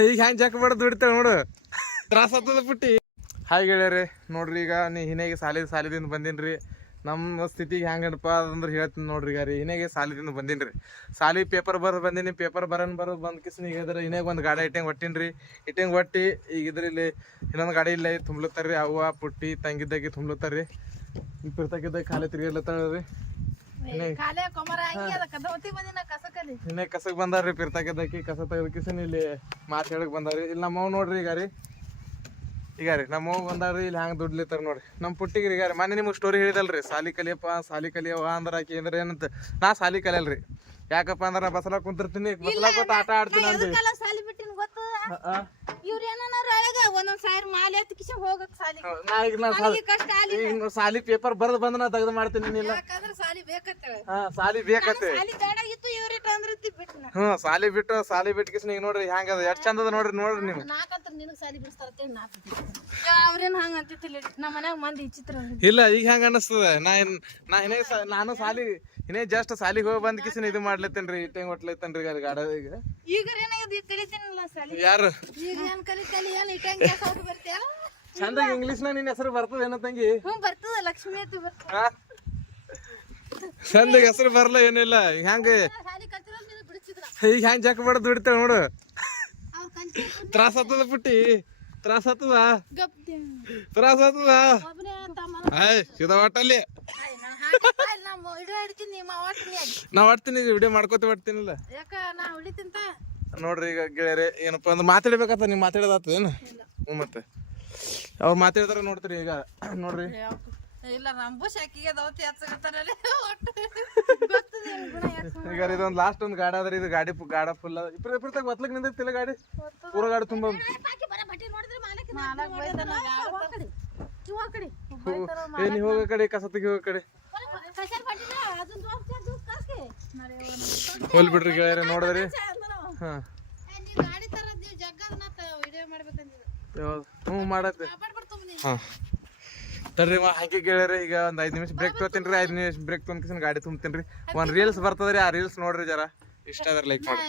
ಈಗ ಹ್ಯಾಂಗ ಜಕ್ ಬಡ್ದು ದುಡಿತಾವ ನೋಡು, ತ್ರಾಸ ಆಗ್ತದ ಪುಟ್ಟಿ. ಹಾಯ್ ಗೆಳೆಯರಿ, ನೋಡ್ರಿ ಈಗ ಹಿನೇಗೆ ಸಾಲಿದಿಂದ ಬಂದೀನಿ. ನಮ್ಮ ಸ್ಥಿತಿಗೆ ಹೆಂಗನಪ್ಪ ಅದಂದ್ರೆ ಹೇಳ್ತೀನಿ ನೋಡ್ರಿ. ಈಗ ರೀ ಹಿನೇಗೆ ಸಾಲಿದಿಂದ ಬಂದೀನಿ. ಸಾಲಿ ಪೇಪರ್ ಬಂದೀನಿ. ಪೇಪರ್ ಬರೋದು ಬಂದು ಕಿಸ್ನ ಈಗ ಇದ್ರೆ ಹಿನೇಗೆ ಒಂದು ಗಾಡಿ ಇಟ್ಟಂಗೆ ಒಟ್ಟಿ ಈಗ ಇದ್ರ ಇಲ್ಲಿ ಇನ್ನೊಂದು ಗಾಡಿ ಇಲ್ಲ ತುಂಬ್ಲತ್ತಾರ್ರಿ. ಅವ್ವ ಪುಟ್ಟಿ ತಂಗಿದ್ದಾಗಿ ತುಂಬ್ಲತ್ತಾರ್ರಿ. ಈ ಪಿರ್ತಕ್ಕಿದ್ದಾಗ ಖಾಲಿ ತಿರ್ಗಾಡ್ಲತ್ತಾಳ್ರಿ. ಇನ್ನೇ ಕಸಕ್ ಬಂದಾರ್ರಿ. ಪಿರ್ತಾಕಿದ್ದಕ್ಕೆ ಕಸ ತೆಗೆದಕಿಸನ್ ಇಲ್ಲಿ ಮಾತು ಹೇಳಕ್ ಬಂದಾರ್ರಿ. ಇಲ್ಲಿ ನಮ್ಮವ್ ನೋಡ್ರಿ ಈಗ ರೀ ನಮ್ಮವ್ ಬಂದಾರ್ರಿ. ಇಲ್ಲಿ ಹ್ಯಾಂಗ ದುಡ್ಲಿತ್ತಾರ ನೋಡ್ರಿ ನಮ್ಮ ಪುಟ್ಟಿಗ್ರಿ. ಈಗ ರೀ ಮೊನ್ನೆ ನಿಮ್ಗೆ ಸ್ಟೋರಿ ಹೇಳಿದಲ್ರಿ, ಸಾಲಿ ಕಲಿಯವ ಅಂದ್ರೆ ಆಕಿ ಅಂದ್ರೆ ಏನಂತ. ನಾ ಸಾಲಿ ಕಲಿಯಲ್ರಿ. ಯಾಕಪ್ಪ ಅಂದ್ರೆ ನಾ ಬಸಲ ಕುಂತಿರ್ತೀನಿ, ಬಸಲ ಕೂತ್ ಆಟ ಆಡ್ತೀನಿ ಅಂದ್ರಿ. ಸಾಲಿ ಪೇಪರ್ ಬರ್ದ್ ಬಂದ ನಾ ತೆಗ್ದು ಮಾಡ್ತೀನಿ. ಸಾಲಿ ಬೇಕತ್ತೆ. ಸಾಲಿ ಬಿಟ್ಟು ಕಿಸ್ ಈಗ ನೋಡ್ರಿ ಹ್ಯಾಂಗದ ಎಷ್ಟ್ ಚಂದದ ನೋಡ್ರಿ ನೀವು. ಇಲ್ಲ ಈಗ ಹೆಂಗ ಅನಸ್ತದ, ನಾನು ಸಾಲಿ ಇನ್ನೇ ಜಸ್ಟ್ ಸಾಲಿಗೆ ಹೋಗಿ ಬಂದ್ ಕಿಸಿನ ಇದು ಮಾಡ್ಲತ್ತೇನ್ರಿ. ಇಟ್ಟಂಗ್ ಹೊಟ್ಲತ್ತೇನ್ರಿ ಗಾಡ. ಈಗ ಯಾರು ಚಂದಾಗ ಇಂಗ್ಲಿಷ್ ನಿನ್ ಹೆಸರು ಬರ್ತದ ಏನೋ ತಂಗಿ? ಬರ್ತದ, ಲಕ್ಷ್ಮಿ ಅಂತ ಬರ್ತದ. ಚಂದಾಗ ಹೆಸರು ಬರಲ್ಲ ಏನಿಲ್ಲ. ಹೆಂಗ ಈಗ ಹೆಂಗ್ ಜಕ್ ಬಡ್ದು ದುಡಿತಾವ ನೋಡು, ತ್ರಾಸ ಆಗ್ತದ ಪುಟ್ಟಿ. ತ್ರಾಸ ಆಗ್ತದ ಇದು ಒಟ್ಟಲ್ಲಿ ನಾ ಹೊಡ್ತೀನಿ. ವಿಡಿಯೋ ಮಾಡ್ಕೋತ ಹೊಡ್ತೀನಿಲ್ಲ ನೋಡ್ರಿ. ಈಗ ಗೆಳೆಯರೆ ಏನಪ್ಪಾ ಅಂದ್ರೆ ಮಾತಾಡ್ಬೇಕತ್ತ. ನೀವು ಮಾತಾಡೋದಾತದೇನು? ಹ್ಞೂ ಮತ್ತೆ ಅವ್ರು ಮಾತಾಡಿದಾರ ನೋಡ್ತೀರಿ. ಈಗ ನೋಡ್ರಿ ಈಗ ಇದೊಂದು ಲಾಸ್ಟ್ ಒಂದು ಗಾಡಿ ಅದ್ರಿ. ಇದು ಗಾಡ ಫುಲ್ ಅದ. ಇಪ್ರತಾಗ ಒತ್ಲಕ್ ನಿಂದಿರ್ತಿಲ್ಲ ಗಾಡಿ, ಪೂರ ಗಾಡಿ ತುಂಬ. ಏನ್ ಹೋಗೋ ಕಡೆ ಕಸ ತೆಗಿ ಹೋಗೋ ಕಡೆ ಹೋಲ್ ಬಿಡ್ರಿ ಗೆಳೆಯರೆ. ನೋಡಿದ್ರಿ ಹಾ ಹ್ಞೂ ಮಾಡತ್ತೆ. ಹಾ ತಡ್ರಿ ಹಾಕಿ ಗೆಳೆಯರೆ. ಈಗ ಒಂದು 5 ನಿಮಿಷ ಬ್ರೇಕ್ ತೊಗೊತೀನಿ. 5 ನಿಮಿಷ ಬ್ರೇಕ್ ತೊಗೊಂಡ್ಕಿಸ್ ಗಾಡಿ ತುಂಬ್ತೀನಿ. ಒಂದು ರೀಲ್ಸ್ ಬರ್ತದ್ರಿ, ಆ ರೀಲ್ಸ್ ನೋಡ್ರಿ ಜರ. ಇಷ್ಟ ಅದ್ರ ಲೈಕ್ ಮಾಡಿ.